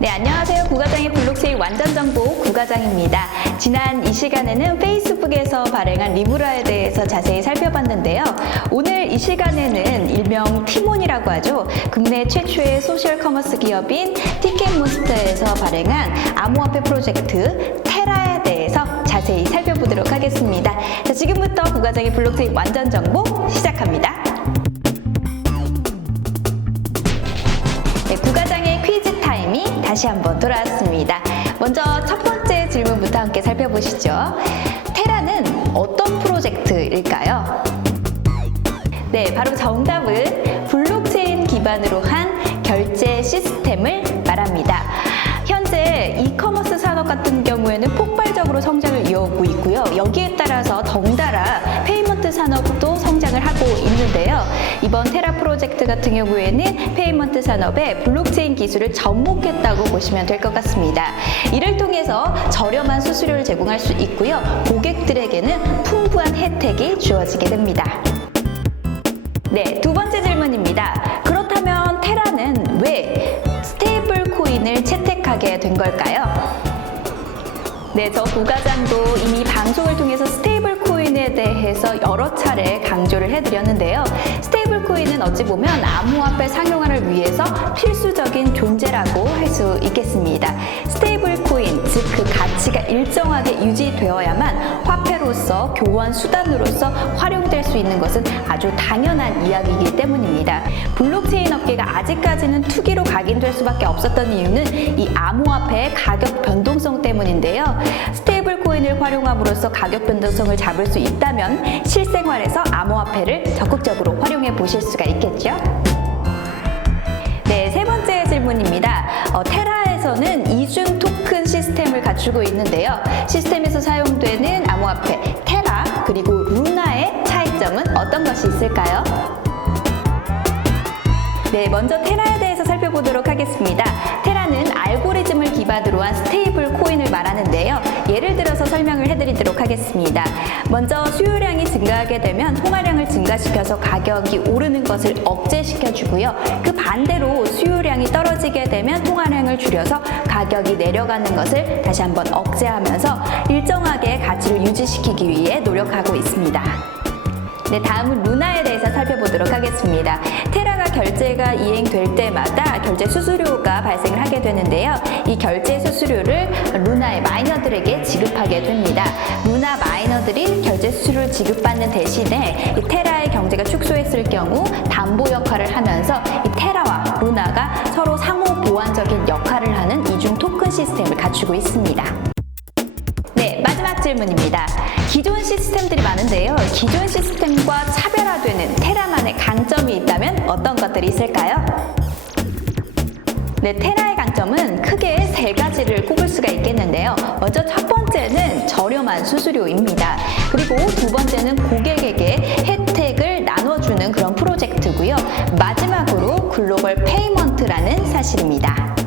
네, 안녕하세요. 구가장의 블록체인 완전 정보 구가장입니다. 지난 이 시간에는 페이스북에서 발행한 리브라에 대해서 자세히 살펴봤는데요. 오늘 이 시간에는 일명 티몬이라고 하죠. 국내 최초의 소셜 커머스 기업인 티켓몬스터에서 발행한 암호화폐 프로젝트 테라에 대해서 자세히 살펴보도록 하겠습니다. 자, 지금부터 구가장의 블록체인 완전 정보 시작합니다. 다시 한번 돌아왔습니다. 먼저 첫 번째 질문부터 함께 살펴보시죠. 테라는 어떤 프로젝트일까요? 네, 바로 정답은 블록체인 기반으로 한 결제 시스템을 말합니다. 현재 이커머스 산업 같은 경우에는 폭발적으로 성장을 이어오고 있고요. 여기에 따라서 덩달아 페이먼트 산업 도 성장을 하고 있는데요. 이번 테라 프로젝트 같은 경우에는 페이먼트 산업에 블록체인 기술을 접목했다고 보시면 될 것 같습니다. 이를 통해서 저렴한 수수료를 제공할 수 있고요. 고객들에게는 풍부한 혜택이 주어지게 됩니다. 네, 두 번째 질문입니다. 그렇다면 테라는 왜 스테이블 코인을 채택하게 된 걸까요? 네, 저 부과장도 이미 방송을 통해서 스테이블 코인에 대해서 여러 차례 강조를 해드렸는데요. 스테이블 코인은 어찌 보면 암호화폐 상용화를 위해서 필수적인 존재라고 할 수 있겠습니다. 스테이블 코인, 즉 그 가치가 일정하게 유지되어야만 화폐로서 교환 수단으로서 활용될 수 있는 것은 아주 당연한 이야기이기 때문입니다. 블록체인 업계가 아직까지는 투기로 각인될 수밖에 없었던 이유는 이 암호화폐의 가격 변동성 때문인데요. 스테이블 코인을 활용함으로써 가격 변동성을 잡을 수 있다면 실생활에서 암호화폐를 적극적으로 활용해 보실 수가 있겠죠. 네, 세 번째 질문입니다. 어, 테라에서는 이중 토큰 시스템을 갖추고 있는데요. 시스템에서 사용되는 암호화폐 테라 그리고 루나의 차이점은 어떤 것이 있을까요? 네, 먼저 테라에 대해서 살펴보 도록 하겠습니다. 테라는 알고리즘을 기반으로 한 스테이블 코인을 말하는데요. 예를 들어서 설명을 해드리도록 하겠습니다. 먼저 수요량이 증가하게 되면 홍화량을 증가시켜서 가격이 오르는 것을 억제시켜주고요. 그 반대로 수요량이 떨어지게 되면 홍화량을 줄여서 가격이 내려가는 것을 다시 한번 억제하면서 일정하게 가치를 유지시키기 위해 노력하고 있습니다. 네, 다음은 루나에 대해서 살펴보도록 하겠습니다. 테라가 결제가 이행될 때마다 결제 수수료가 발생을 하게 되는데요. 이 결제 수수료를 루나의 마이너들에게 지급하게 됩니다. 루나 마이너들이 결제 수수료를 지급받는 대신에 이 테라의 경제가 축소했을 경우 담보 역할을 하면서 이 테라와 루나가 서로 상호 보완적인 역할을 하는 이중 토큰 시스템을 갖추고 있습니다. 질문입니다. 기존 시스템들이 많은데요. 기존 시스템과 차별화되는 테라만의 강점이 있다면 어떤 것들이 있을까요? 네, 테라의 강점은 크게 세 가지를 꼽을 수가 있겠는데요. 먼저 첫 번째는 저렴한 수수료입니다. 그리고 두 번째는 고객에게 혜택을 나눠주는 그런 프로젝트고요. 마지막으로 글로벌 페이먼트라는 사실입니다.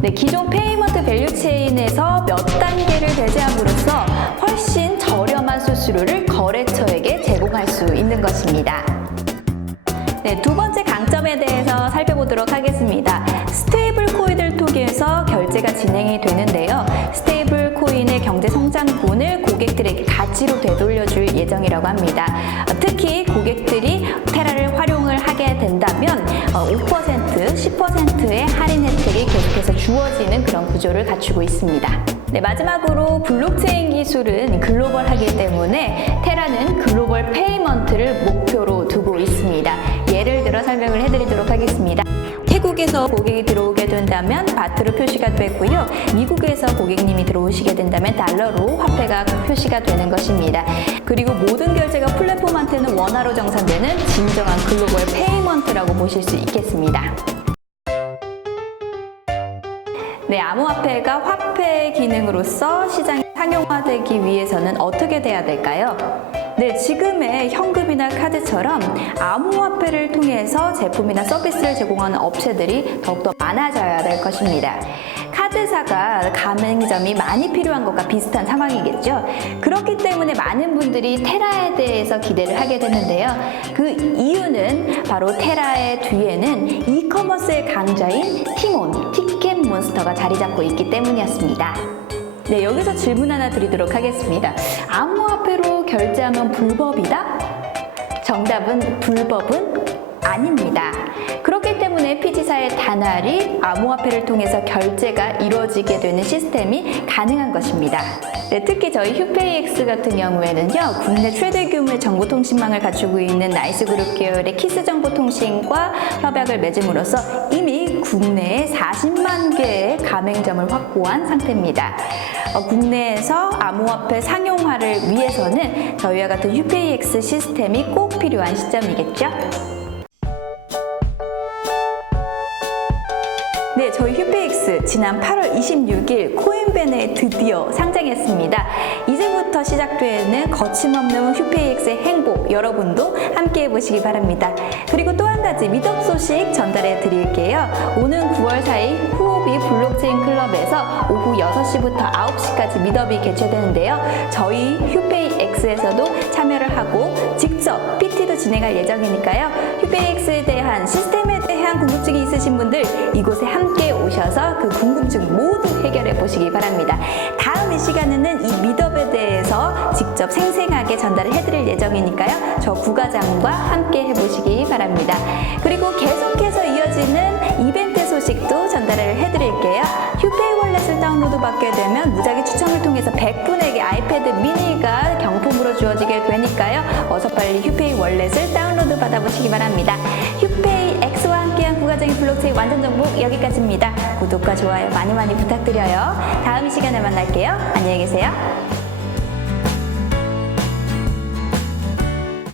네, 기존 페이먼트 밸류 체인에서 몇 단계를 배제함으로써 훨씬 저렴한 수수료를 거래처에게 제공할 수 있는 것입니다. 네, 두 번째 강점에 대해서 살펴보도록 하겠습니다. 스테이블 코인을 통해서 결제가 진행이 되는데요. 스테이블 코인의 경제 성장분을 고객들에게 가치로 되돌려줄 예정이라고 합니다. 어, 특히 고객들이 테라를 활용을 하게 된다면 5%, 주어지는 그런 구조를 갖추고 있습니다. 네, 마지막으로 블록체인 기술은 글로벌하기 때문에 테라는 글로벌 페이먼트를 목표로 두고 있습니다. 예를 들어 설명을 해드리도록 하겠습니다. 태국에서 고객이 들어오게 된다면 바트로 표시가 되고요. 미국에서 고객님이 들어오시게 된다면 달러로 화폐가 표시가 되는 것입니다. 그리고 모든 결제가 플랫폼한테는 원화로 정산되는 진정한 글로벌 페이먼트라고 보실 수 있겠습니다. 네, 암호화폐가 화폐 기능으로서 시장에 상용화되기 위해서는 어떻게 돼야 될까요? 네, 지금의 현금이나 카드처럼 암호화폐를 통해서 제품이나 서비스를 제공하는 업체들이 더욱더 많아져야 될 것입니다. 카드사가 가맹점이 많이 필요한 것과 비슷한 상황이겠죠. 그렇기 때문에 많은 분들이 테라에 대해서 기대를 하게 되는데요. 그 이유는 바로 테라의 뒤에는 이커머스의 강자인 티몬, 티켓 몬스터가 자리 잡고 있기 때문이었습니다. 네, 여기서 질문 하나 드리도록 하겠습니다. 암호화폐로 결제하면 불법이다? 정답은 불법은 아닙니다. 그렇기 때문에 피지사의 단알이 암호화폐를 통해서 결제가 이루어지게 되는 시스템이 가능한 것입니다. 네, 특히 저희 휴페이X 같은 경우에는요, 국내 최대 규모의 정보통신망을 갖추고 있는 나이스그룹 계열의 키스정보통신과 협약을 맺음으로써 이미 국내에 40만 개의 가맹점을 확보한 상태입니다. 어, 국내에서 암호화폐 상용화를 위해서는 저희와 같은 휴페이X 시스템이 꼭 필요한 시점이겠죠? 네, 저희 휴페이X 지난 8월 26일 코인벤에 드디어 상장했습니다. 이 제부터 시작되는 거침없는 휴페이X의 행보 여러분도 함께 해보시기 바랍니다. 그리고 또 한 가지 미덕 소식 전달해 드릴게요. 오는 9월 4일 후오비 블록체인 클럽에서 오후 6시부터 9시까지 미덕이 개최되는데요. 저희 휴페이X에서도 참여를 하고 직접 PT도 진행할 예정이니까요. 휴페이X에 대한 시스템에 대한 궁금증이 있으신 분들 이곳에 함께 오셔서 그 궁금증 모두 해결해 보시기 바랍니다. 다음 이 시간에는 이 미덥에 대해서 직접 생생하게 전달을 해드릴 예정이니까요. 저 부과장과 함께 해보시기 바랍니다. 그리고 계속해서 이어지는 이벤트 소식도 전달을 해드릴게요. 휴페이 월렛을 다운로드 받게 되면 무작위 추첨을 통해서 100분에게 아이패드 미니가 경품으로 주어지게 되니까요. 어서 빨리 휴페이 월렛을 다운로드 받아보시기 바랍니다. X와 부가적인 블록체인 완전 정보 여기까지입니다. 구독과 좋아요 많이 많이 부탁드려요. 다음 시간에 만날게요. 안녕히 계세요.